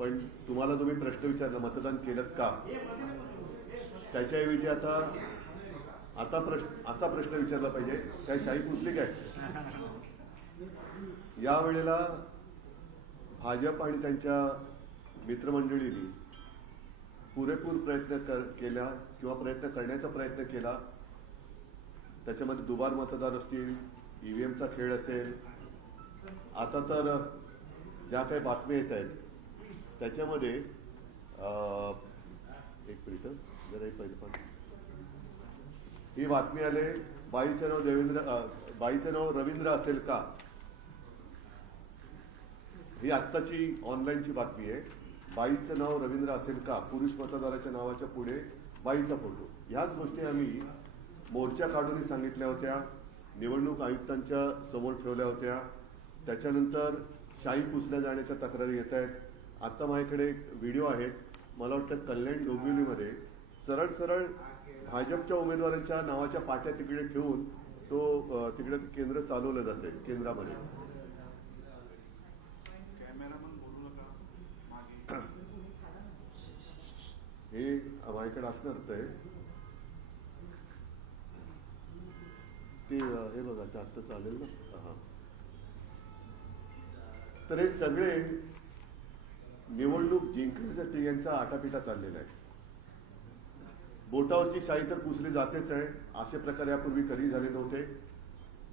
पण तुम्हाला जो मी प्रश्न विचारला मतदान केलं का, त्याच्याऐवजी आता असा प्रश्न विचारला पाहिजे, काय शाही पुसली काय? यावेळेला भाजप आणि त्यांच्या मित्रमंडळींनी पुरेपूर प्रयत्न केला किंवा प्रयत्न करण्याचा प्रयत्न केला. त्याच्यामध्ये दुबार मतदार असतील, ईव्हीएमचा खेळ असेल. आता तर ज्या काही बातम्या येत आहेत त्याच्यामध्ये एक मिनिट जरा पहिले पण ही बातमी आले, बाईचं नाव रवींद्र असेल का, ही आत्ताची ऑनलाईनची बातमी आहे. बाईचं नाव रवींद्र असेल का, पुरुष मतदाराच्या नावाच्या पुढे बाईचा फोटो. ह्याच गोष्टी आम्ही मोर्चा काढूनही सांगितल्या होत्या, निवडणूक आयुक्तांच्या समोर ठेवल्या होत्या. त्याच्यानंतर शाई पुसल्या जाण्याच्या तक्रारी येत आहेत. आता माझ्याकडे एक व्हिडिओ आहे, मला वाटतं कल्याण डोंबिवलीमध्ये सरळ भाजपच्या उमेदवारांच्या नावाच्या पाट्या तिकडे ठेवून तो तिकडे केंद्र चालवलं जाते केंद्रामध्ये. हे माझ्याकडे असणार आहे ते, हे बघा जास्त चालेल ना. हा, तर हे सगळे निवडणूक जिंकण्यासाठी यांचा आटापिटा चाललेला आहे. बोटावरची शाई तर पुसली जातेच आहे. असे प्रकार यापूर्वी कधी झाले नव्हते.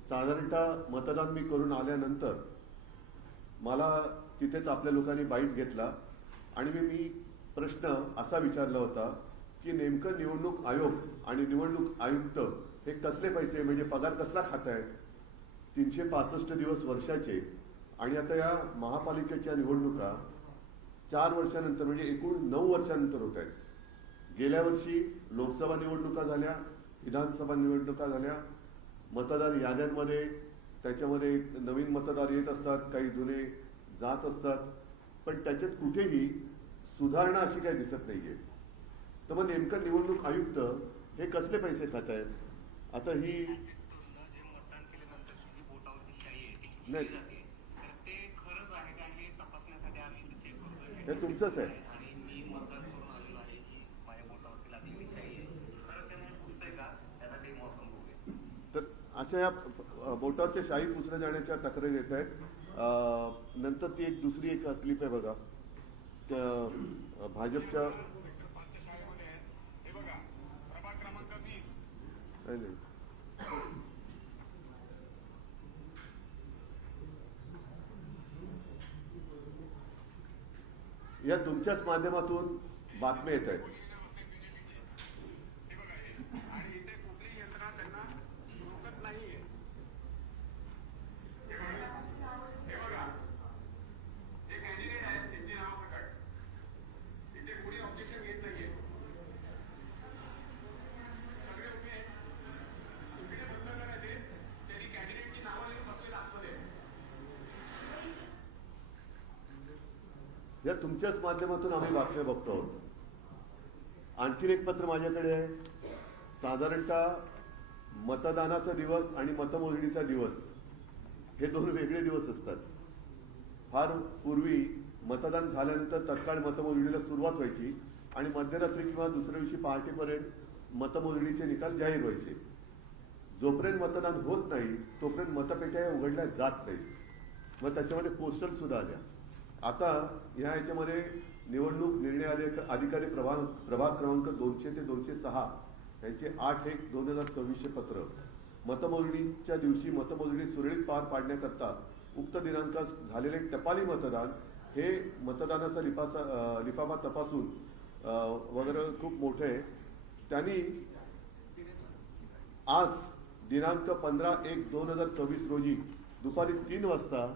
साधारणतः मतदान मी करून आल्यानंतर मला तिथेच आपल्या लोकांनी बाईट घेतला आणि मी प्रश्न असा विचारला होता की नेमकं निवडणूक आयोग आणि निवडणूक आयुक्त हे कसले पैसे, म्हणजे पगार कसला खात आहेत? 365 दिवस वर्षाचे, आणि आता या महापालिकेच्या निवडणुका 4 वर्षानंतर म्हणजे एकूण 9 वर्षानंतर होत आहेत. गेल्या वर्षी लोकसभा निवडणुका झाल्या, विधानसभा निवडणुका झाल्या. मतदार याद्यांमध्ये त्याच्यामध्ये नवीन मतदार येत असतात, काही जुने जात असतात, पण त्याच्यात कुठेही सुधारणा अशी काही दिसत नाहीये. तर मग नेमकं निवडणूक आयुक्त हे कसले पैसे खात आहेत? आता ही नाही, हे तुमचंच आहे. तर अशा या बोटावरच्या शाई पुसल्या जाण्याच्या तक्रारी येत आहेत. नंतर ती एक दुसरी एक क्लिप आहे बघा, त्या भाजपच्या या तुमच्याच माध्यमातून बातम्या येत आहेत. या तुमच्याच माध्यमातून आम्ही बातम्या बघतो आहोत. आणखीन एक पत्र माझ्याकडे आहे. साधारणतः मतदानाचा दिवस आणि मतमोजणीचा दिवस हे 2 वेगळे दिवस असतात. फार पूर्वी मतदान झाल्यानंतर तत्काळ मतमोजणीला सुरुवात व्हायची आणि मध्यरात्री किंवा दुसऱ्या दिवशी पहाटेपर्यंत मतमोजणीचे निकाल जाहीर व्हायचे. जोपर्यंत मतदान होत नाही तोपर्यंत मतपेट्या उघडल्या जात नाही. मग त्याच्यामध्ये पोस्टल सुद्धा आल्या. आता या ह्याच्यामध्ये निवडणूक निर्णय अधिकारी प्रभाग क्रमांक 200 ते 206 यांचे 8/1/2024 पत्र मतमोजणीच्या दिवशी मतमोजणी सुरळीत पार पाडण्याकरता उक्त दिनांकास झालेले टपाली मतदान हे मतदानाचा लिफाफा तपासून वगैरे खूप मोठे आहे. त्यांनी आज दिनांक 15/1/2024 रोजी दुपारी 3 वाजता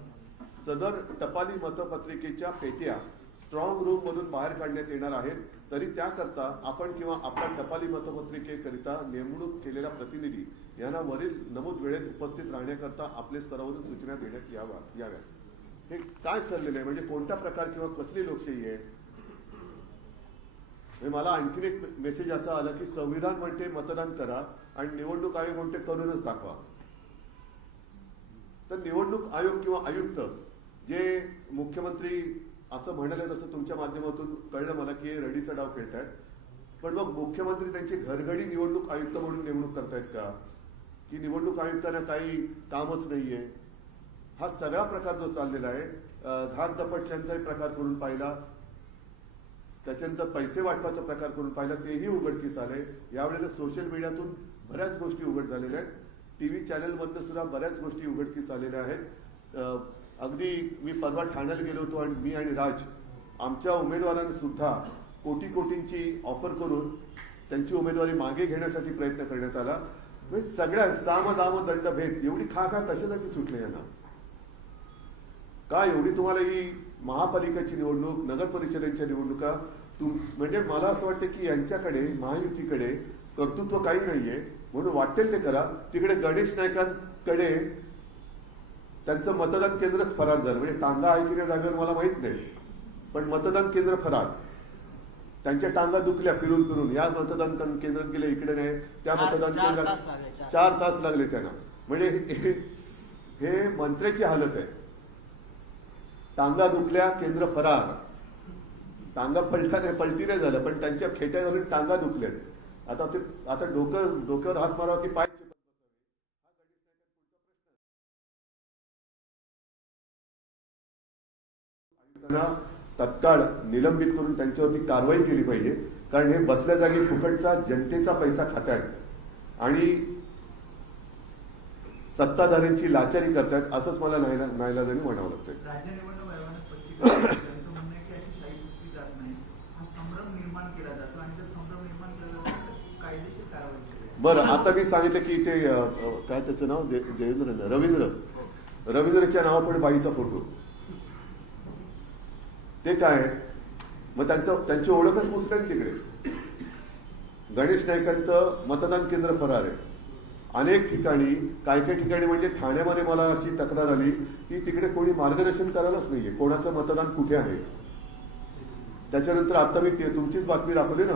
सदर टपाली मतपत्रिकेच्या पेट्या स्ट्रॉंग रूम मधून बाहेर काढण्यात येणार आहेत. तरी त्याकरता आपण किंवा आपल्या टपाली मतपत्रिकेकरिता नेमणूक केलेला प्रतिनिधी यांना वरील नमूद वेळेत उपस्थित राहण्याकरता आपले स्तरावरून सूचना देण्यात याव्या. हे काय चाललेलं आहे? म्हणजे कोणत्या प्रकार किंवा कसली लोकशाही आहे? मला आणखीन एक मेसेज असा आला की संविधान म्हणते मतदान करा आणि निवडणूक आयोग म्हणते करूनच दाखवा. तर निवडणूक आयोग किंवा आयुक्त जे मुख्यमंत्री असं म्हणाले तसं तुमच्या माध्यमातून कळलं मला की हे रडीचा डाव खेळतायत. पण मग मुख्यमंत्री त्यांची घरघडी निवडणूक आयुक्त म्हणून नेमणूक करतायत का, की निवडणूक आयुक्तांना काही कामच नाहीये? हा सगळा प्रकार जो चाललेला आहे, धाकदपटशांचाही प्रकार करून पाहिला, त्याच्यानंतर पैसे वाटपाचा प्रकार करून पाहिला, तेही उघडकीस आले. यावेळेला सोशल मीडियातून बऱ्याच गोष्टी उघड झालेल्या आहेत. टीव्ही चॅनलमधनं सुद्धा बऱ्याच गोष्टी उघडकीस आलेल्या आहेत. अगदी मी परवा ठाण्याला गेलो होतो आणि मी आणि राज आमच्या उमेदवारांना सुद्धा कोटी कोटींची ऑफर करून त्यांची उमेदवारी मागे घेण्यासाठी प्रयत्न करण्यात आला. म्हणजे सगळ्या साम दाम दंड भेद एवढी खा कशासाठी सुटले यांना? का एवढी तुम्हाला ही महापालिकेची निवडणूक, नगर परिषदेच्या निवडणुका म्हणजे मला असं वाटतं की यांच्याकडे महायुतीकडे कर्तृत्व काही नाहीये म्हणून वाटेल ते करा. तिकडे गणेश नाईकांकडे त्यांचं मतदान केंद्रच फरार झालं. म्हणजे टांगा आहे की त्या जागेवर मला माहित नाही, पण मतदान केंद्र फरार. त्यांच्या टांगा दुखल्या फिरून फिरून, या मतदान केंद्रात गेले इकडे नाही, त्या मतदान केंद्रात 4 तास लागले त्यांना. म्हणजे हे मंत्र्याची हालत आहे. टांगा दुखल्या, केंद्र फरार. टांगा पलटी नाही झालं, पण त्यांच्या खेट्या घालून टांगा दुखल्यात. आता डोक्यावर हात मारावा की पाय तत्काळ निलंबित करून त्यांच्यावरती कारवाई केली पाहिजे. कारण हे बसल्या जागी फुकटचा जनतेचा पैसा खातायत आणि सत्ताधाऱ्यांची लाचारी करतायत, असंच मला नाईलाजाने म्हणावं लागतंय. राज्य निवडणूक आयोगाने स्पष्टीकरण त्यांचं म्हणणं आहे की अशी शाही पुसली जात नाही, हा संभ्रम निर्माण केला जातो आणि जर संभ्रम निर्माण केला जातो तर कायदेशीर कारवाई केली. बरं, आता मी सांगितलं की ते काय त्याचं नाव देवेंद्र रवींद्रच्या नावापुढे बाईचा फोटो, ते काय? मग त्यांची ओळखच मुस्लिम तिकडे. गणेश नाईकांचं मतदान केंद्र फरार आहे. अनेक ठिकाणी, काही ठिकाणी म्हणजे ठाण्यामध्ये मला अशी तक्रार आली की तिकडे कोणी मार्गदर्शन करायलाच नाहीये कोणाचं मतदान कुठे आहे. त्याच्यानंतर आता मी तुमचीच बातमी दाखवली ना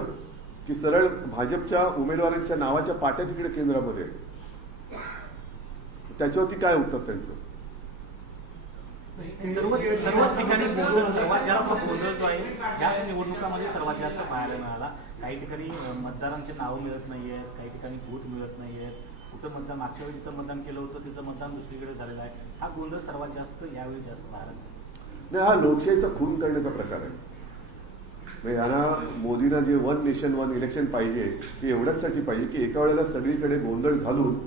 की सरळ भाजपच्या उमेदवारांच्या नावाच्या पाट्या तिकडे केंद्रामध्ये. त्याच्यावरती काय उत्तर त्यांचं? सर्वच ठिकाणी गोंधळ सर्वात जास्त गोंधळ जो आहे याच निवडणुकामध्ये सर्वात जास्त पाहायला मिळाला. काही ठिकाणी मतदारांची नावं मिळत नाहीयेत, काही ठिकाणी बूथ मिळत नाहीयेत, कुठं मतदान मागच्या वेळी जिथं मतदान केलं होतं तिथं मतदान दुसरीकडे झालेलं आहे. हा गोंधळ सर्वात जास्त यावेळी जास्त पाहायला मिळाला. नाही, हा लोकशाहीचा खून करण्याचा प्रकार आहे. यांना मोदींना जे 1 नेशन 1 इलेक्शन पाहिजे ते एवढ्याचसाठी पाहिजे की एका वेळेला सगळीकडे गोंधळ घालून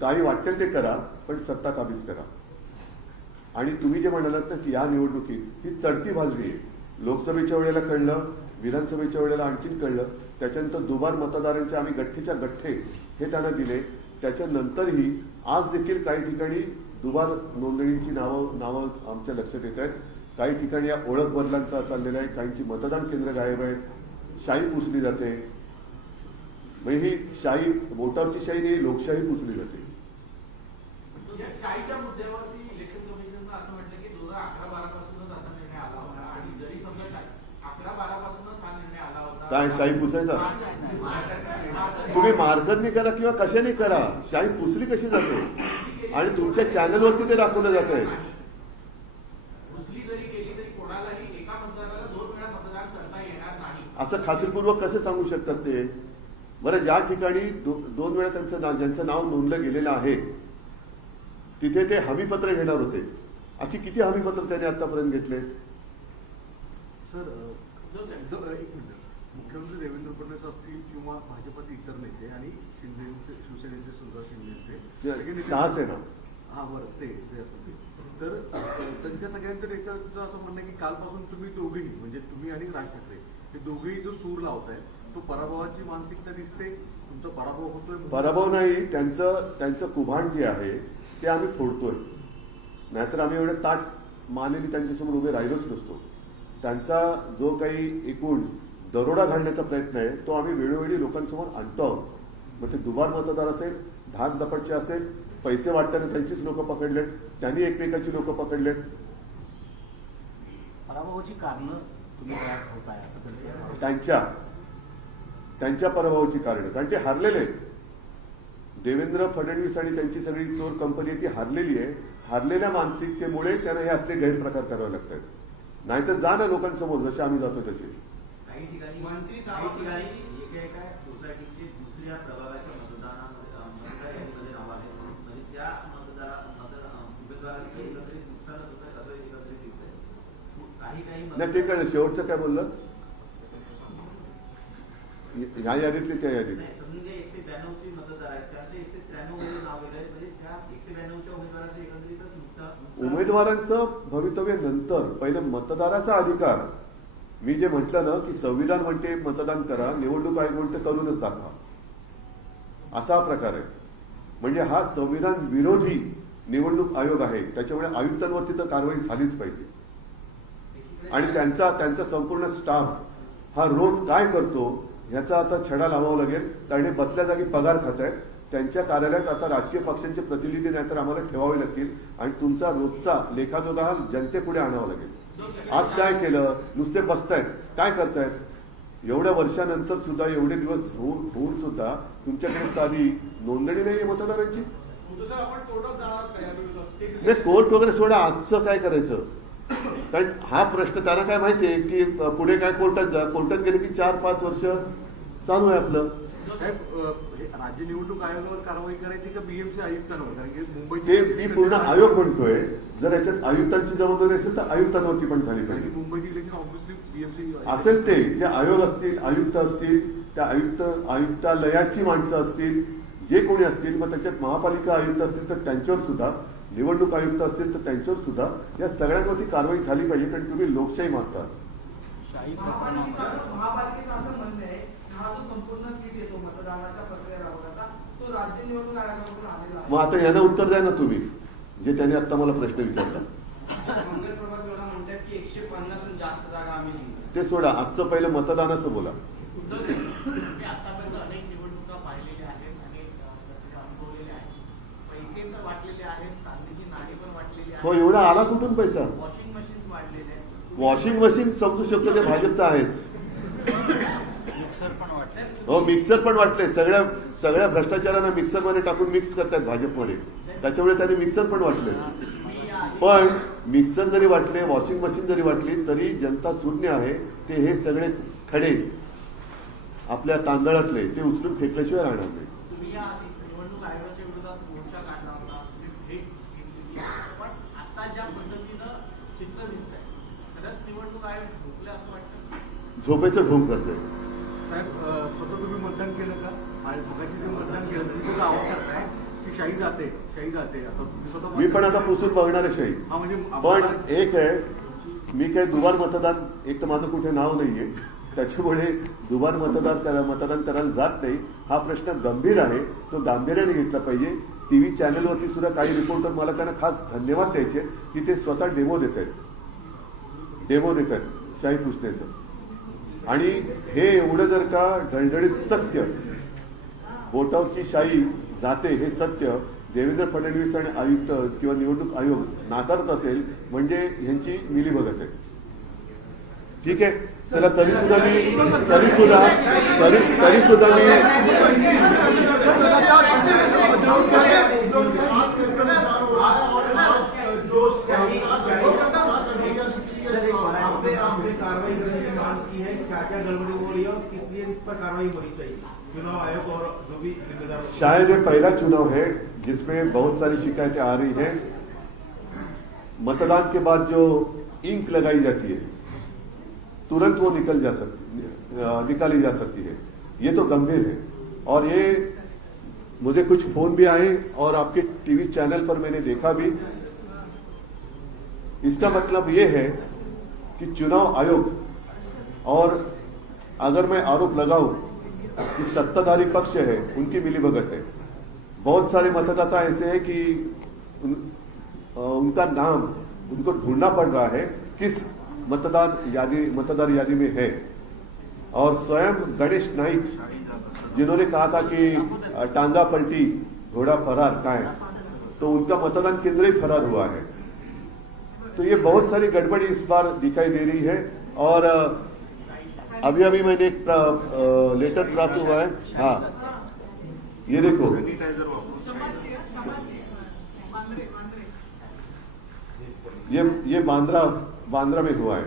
काही वाटेल ते करा, पण सत्ता काबीज करा. आणि तुम्ही जे म्हणालात ना की या निवडणुकीत ही चढती भाजली आहे. लोकसभेच्या वेळेला कळलं, विधानसभेच्या वेळेला आणखीन कळलं, त्याच्यानंतर दुबार मतदारांचे आम्ही गठ्ठेच्या गठ्ठे हे त्यांना दिले. त्याच्यानंतरही आज देखील काही ठिकाणी दुबार नोंदणीची नावं आमच्या लक्षात येत आहेत. काही ठिकाणी या ओळख बदलांचा चाललेला आहे, काहींची मतदान केंद्र गायब आहेत, शाही पुसली जाते. म्हणजे ही शाही, वोटावरची शाही नाही, लोकशाही पुसली जाते. शाहीच्या मुद्द्यावरती इलेक्शन कमिशननं असं म्हटलं की 2011-12 पासूनच असा निर्णय आला होता आणि जरी समजा 11-12 पासूनच हा निर्णय आला होता, काय शाही पुसायचा? तुम्ही मार्गदर्शनी करा किंवा कशाने करा, शाही पुसली कशी जाते? आणि तुमच्या चॅनलवरती ते दाखवलं जात आहे. पुसली जरी केली तरी कोणालाही एका मतदाराला 2 वेळा मतदान करता येणार नाही असं खात्रीपूर्वक कसे सांगू शकतात ते? बरं, ज्या ठिकाणी 2 वेळा ज्यांचं नाव नोंदलं गेलेलं आहे तिथे ते हमीपत्र घेणार होते. अशी किती हमीपत्र त्यांनी आतापर्यंत घेतले? सर, एक मिनिट. मुख्यमंत्री देवेंद्र फडणवीस असतील किंवा भाजपचे इतर नेते आणि शिवसेनेचे सुद्धा नेते शिवसेना, हा बरं, ते असतील तर त्यांच्या सगळ्यांचं नेत्यांचं असं म्हणणं आहे की कालपासून तुम्ही दोघेही म्हणजे तुम्ही आणि राज ठाकरे हे दोघेही जो सूर लावताय तो पराभवाची मानसिकता दिसते. तुमचा पराभव होतोय. पराभव नाही, त्यांचं कुभांड जे आहे ते आम्ही फोडतोय. नाहीतर आम्ही एवढे ताट मानेने त्यांच्यासमोर उभे राहिलोच नसतो. त्यांचा जो काही एकूण दरोडा घालण्याचा प्रयत्न आहे तो आम्ही वेळोवेळी लोकांसमोर आणतो आहोत. मग ते दुबार मतदार असेल, धाकदपटचे असेल, पैसे वाटताना त्यांचीच लोक पकडलेत, त्यांनी एकमेकाची लोक पकडलेत. पराभवाची कारणं तुम्ही काय होताय असं त्यांच्या पराभवाची कारणं, कारण ते हारलेले आहेत. देवेंद्र फडणवीस आणि त्यांची सगळी चोर कंपनी ती हारलेली आहे. हारलेल्या मानसिकतेमुळे त्यांना हे असले गैरप्रकार करावे लागतात. नाहीतर जा ना लोकांसमोर जसे आम्ही जातो तसे. काही ठिकाणी मंत्री काही ठिकाणी एका सोसायटीचे दुसऱ्या प्रभागाच्या मतदार यादीमध्ये नाव आहे म्हणजे त्या उमेदवारांचं एकत्रित नुकसानच होत आहे असं एकत्रित दिसतंय. काही नाही ते काय शेवटचं काय बोललं ह्या यादीतली त्या यादीत नाही, समजून घ्या 192 मतदार आहेत त्याचे 193 मध्ये नाव गेलंय म्हणजे त्या 192च्या उमेदवारांचं एकत्रितच नुकसान. उमेदवारांचं भवितव्य नंतर पहिले मतदाराचा अधिकार. मी जे म्हटलं ना की संविधान म्हणते मतदान करा, निवडणूक आयोग म्हणते करूनच दाखवा, असा हा प्रकार आहे. म्हणजे हा संविधान विरोधी निवडणूक आयोग आहे. त्याच्यामुळे आयुक्तांवरती तर कारवाई झालीच पाहिजे. आणि त्यांचा संपूर्ण स्टाफ हा रोज काय करतो ह्याचा आता छडा लावावा लागेल. कारण हे बसल्या जागी पगार खात आहेत. त्यांच्या कार्यालयात आता राजकीय पक्षांचे प्रतिनिधी नाही तर आम्हाला ठेवावे लागतील आणि तुमचा रोजचा लेखाजोखा हा जनतेपुढे आणावा लागेल. आज काय केलं, नुसते बसतायत, काय करतायत. एवढ्या वर्षानंतर सुद्धा एवढे दिवस होऊन सुद्धा तुमच्याकडे साधी नोंदणी नाहीये मतदारांची. नाही कोर्ट वगैरे सोडा, आजचं काय करायचं. कारण हा प्रश्न त्यांना काय माहितीये की पुढे काय कोर्टात गेले की 4-5 वर्ष चालू आहे आपलं. साहेब राज्य निवडणूक आयोगावर कारवाई करायची का बीएमसी आयुक्तांवर? कारण की मुंबईत ते मी पूर्ण आयोग म्हणतोय. जर याच्यात आयुक्तांची जबाबदारी असेल तर आयुक्तांवरती पण झाली कारण की पाहिजे. मुंबईची इलेक्शन ऑब्व्हियसली बीएमसी असेल ते जे आयोग असतील, आयुक्त असतील, त्या आयुक्तालयाची माणसं असतील, जे कोणी असतील, मग त्याच्यात महापालिका आयुक्त असतील तर त्यांच्यावर सुद्धा, निवडणूक आयुक्त असतील तर त्यांच्यावर सुद्धा या सगळ्यांवरती कारवाई झाली पाहिजे. कारण तुम्ही लोकशाही मागता. महापालिकेचं असं म्हणणं आहे हा जो संपूर्ण किट येतो मतदानाच्या प्रक्रिया राबवण्याचा तो राज्य निवडणूक आयोगाकडून आलेला आहे. मग आता यांना उत्तर द्या ना तुम्ही, जे त्यांनी आता मला प्रश्न विचारला. मंगल प्रभात योजना म्हणतात की 150हून जास्त जागा आम्ही जिंकलो. ते सोडा, आजचं पहिलं मतदानाचं बोला. मी आतापर्यंत अनेक निवडणुका पाहिलेल्या आहेत, अनेक अनुभवलेल्या आहेत. पैसे तर वाटलेले आहेत, चांदीची नाणी पण वाटलेली हो, आहेत. एवढा आला कुठून पैसा. वॉशिंग मशीन वाढलेले आहेत. वॉशिंग मशीन समजू शकतो ते भाजपचं आहेच. मिक्सर पण वाटलं. हो, मिक्सर पण वाटले. सगळ्या भ्रष्टाचारांना मिक्सर मध्ये टाकून मिक्स करतात भाजपमध्ये. त्याच्यामुळे त्यांनी मिक्सर पण वाटले. पण मिक्सर जरी वाटले, वॉशिंग मशीन जरी वाटली तरी जनता शून्य आहे. ते हे सगळे खडे आपल्या तांदळातले ते उचलून फेकल्याशिवाय राहणार नाही. तुम्ही या निवडणूक आयोगाच्या विरोधात मोर्चा काढला होता, तुम्ही भेट घेतलेली. पण आता ज्या पद्धतीनं चित्र दिसतंय खरंच निवडणूक आयोग झोपले असं वाटतं. झोपेचं ढोंग करतोय. साहेब स्वतः तुम्ही मतदान केलं का? मगाशी जे मतदान केलं तुम्ही त्याचा आवाज करताय की शाही जाते. आता तुम्ही स्वतः मी पण आता पुसून बघणार आहे शाही. हा म्हणजे पण एक आहे, मी काय दुबार मतदान, एक तर माझं कुठे नाव नाहीये, त्याच्यामुळे दुबार मतदान करायला जात नाही. हा प्रश्न गंभीर आहे, तो गांभीर्याने घेतला पाहिजे. टीव्ही चॅनलवरती सुद्धा काही रिपोर्टर मला त्यांना खास धन्यवाद द्यायचे की ते स्वतः डेमो देत आहेत शाही पुसण्याचं. आणि हे एवढं जर का ढळढळीत सत्य, बोटावरची शाही जाते हे सत्य देवेंद्र फडणवीस आणि आयुक्त किंवा निवडणूक आयोग नाकारत असेल म्हणजे ह्यांची मिलीभगत आहे. ठीक आहे, चला तरी सुद्धा कार्रवाई करने की मांग की है, क्या क्या गड़बड़ी हो रही है और किस लिए इस पर कार्रवाई होनी चाहिए. चुनाव आयोग और जो भी जिम्मेदार. शायद ये पहला चुनाव है जिसमें बहुत सारी शिकायतें आ रही हैं. मतदान के बाद जो इंक लगाई जाती है तुरंत वो निकाली जा सकती है. ये तो गंभीर है. और ये मुझे कुछ फोन भी आए और आपके टीवी चैनल पर मैंने देखा भी. इसका मतलब ये है कि चुनाव आयोग, और अगर मैं आरोप लगाऊं कि सत्ताधारी पक्ष है उनकी मिलीभगत है. बहुत सारे मतदाता ऐसे हैं कि उनका नाम उनको ढूंढना पड़ रहा है किस मतदार यादी में है. और स्वयं गणेश नाइक जिन्होंने कहा था कि टांगा पलटी घोड़ा फरार काय, तो उनका मतदान केंद्र ही फरार हुआ है. तो ये बहुत सारी गड़बड़ी इस बार दिखाई दे रही है. और अभी मैंने एक लेटर प्राप्त हुआ है. हाँ, ये देखो, ये बांद्रा में हुआ है।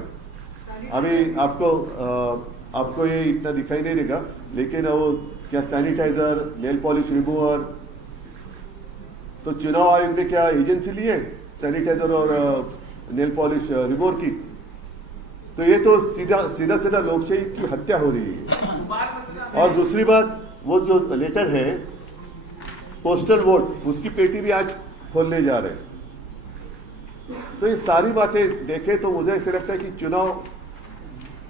अभी आपको ये इतना दिखाई नहीं देगा, लेकिन वो क्या सैनिटाइजर, नेल पॉलिश रिमूवर, तो चुनाव आयोग ने क्या एजेंसी ली है सैनिटाइजर और नेल पॉलिश रिमूवर की? तो ये तो सीधा लोकशाही की हत्या हो रही है। और दूसरी बात, वो जो लेटर है पोस्टल वोट, उसकी पेटी भी आज खोलने जा रहे हैं। तो ये सारी बातें देखें तो मुझे ऐसे लगता है कि चुनाव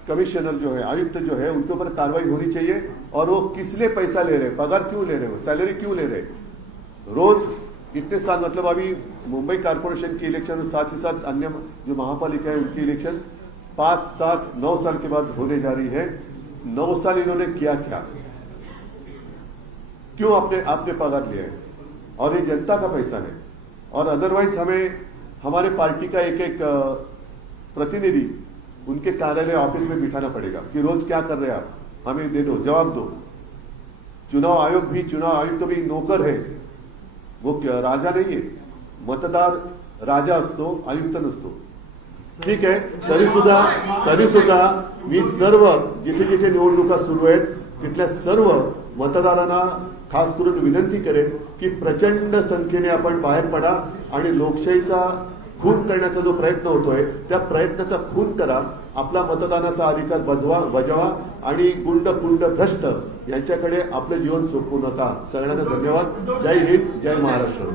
कमिश्नर जो है, आयुक्त जो है, उनके ऊपर कार्रवाई होनी चाहिए। और वो किस लिए पैसा ले रहे हैं, पगार क्यों ले रहे हैं, सैलरी क्यों ले रहे हैं? रोज इतने साल, मतलब अभी मुंबई कारपोरेशन की इलेक्शन और साथ ही साथ अन्य जो महापालिका है उनकी इलेक्शन 5, 7, 9 साल के बाद होने जा रही है। 9 साल इन्होंने किया क्या, क्यों आपने पगार लिया है? और ये जनता का पैसा है। और अदरवाइज हमें हमारे पार्टी का एक प्रतिनिधि उनके कार्यालय ऑफिस में बिठाना पड़ेगा कि रोज क्या कर रहे हैं आप, हमें दे दो, जवाब दो। चुनाव आयुक्त भी नौकर है, वो राजा नाही आहे। मतदार राजा असतो, आयुक्त नसतो। ठीक आहे, तरी सुद्धा मी सर्व जिथे जिथे निवडणुका सुरू आहेत तिथल्या सर्व मतदारांना खास करून विनंती करेन की प्रचंड संख्येने आपण बाहेर पडा आणि लोकशाहीचा खून करण्याचा जो प्रयत्न होतोय त्या प्रयत्नाचा खून करा, आपला मतदानाचा अधिकार बजावा आणि गुंड पुंड भ्रष्ट यांच्याकडे आपलं जीवन सोपवू नका। सगळ्यांना धन्यवाद। जय हिंद, जय महाराष्ट्र।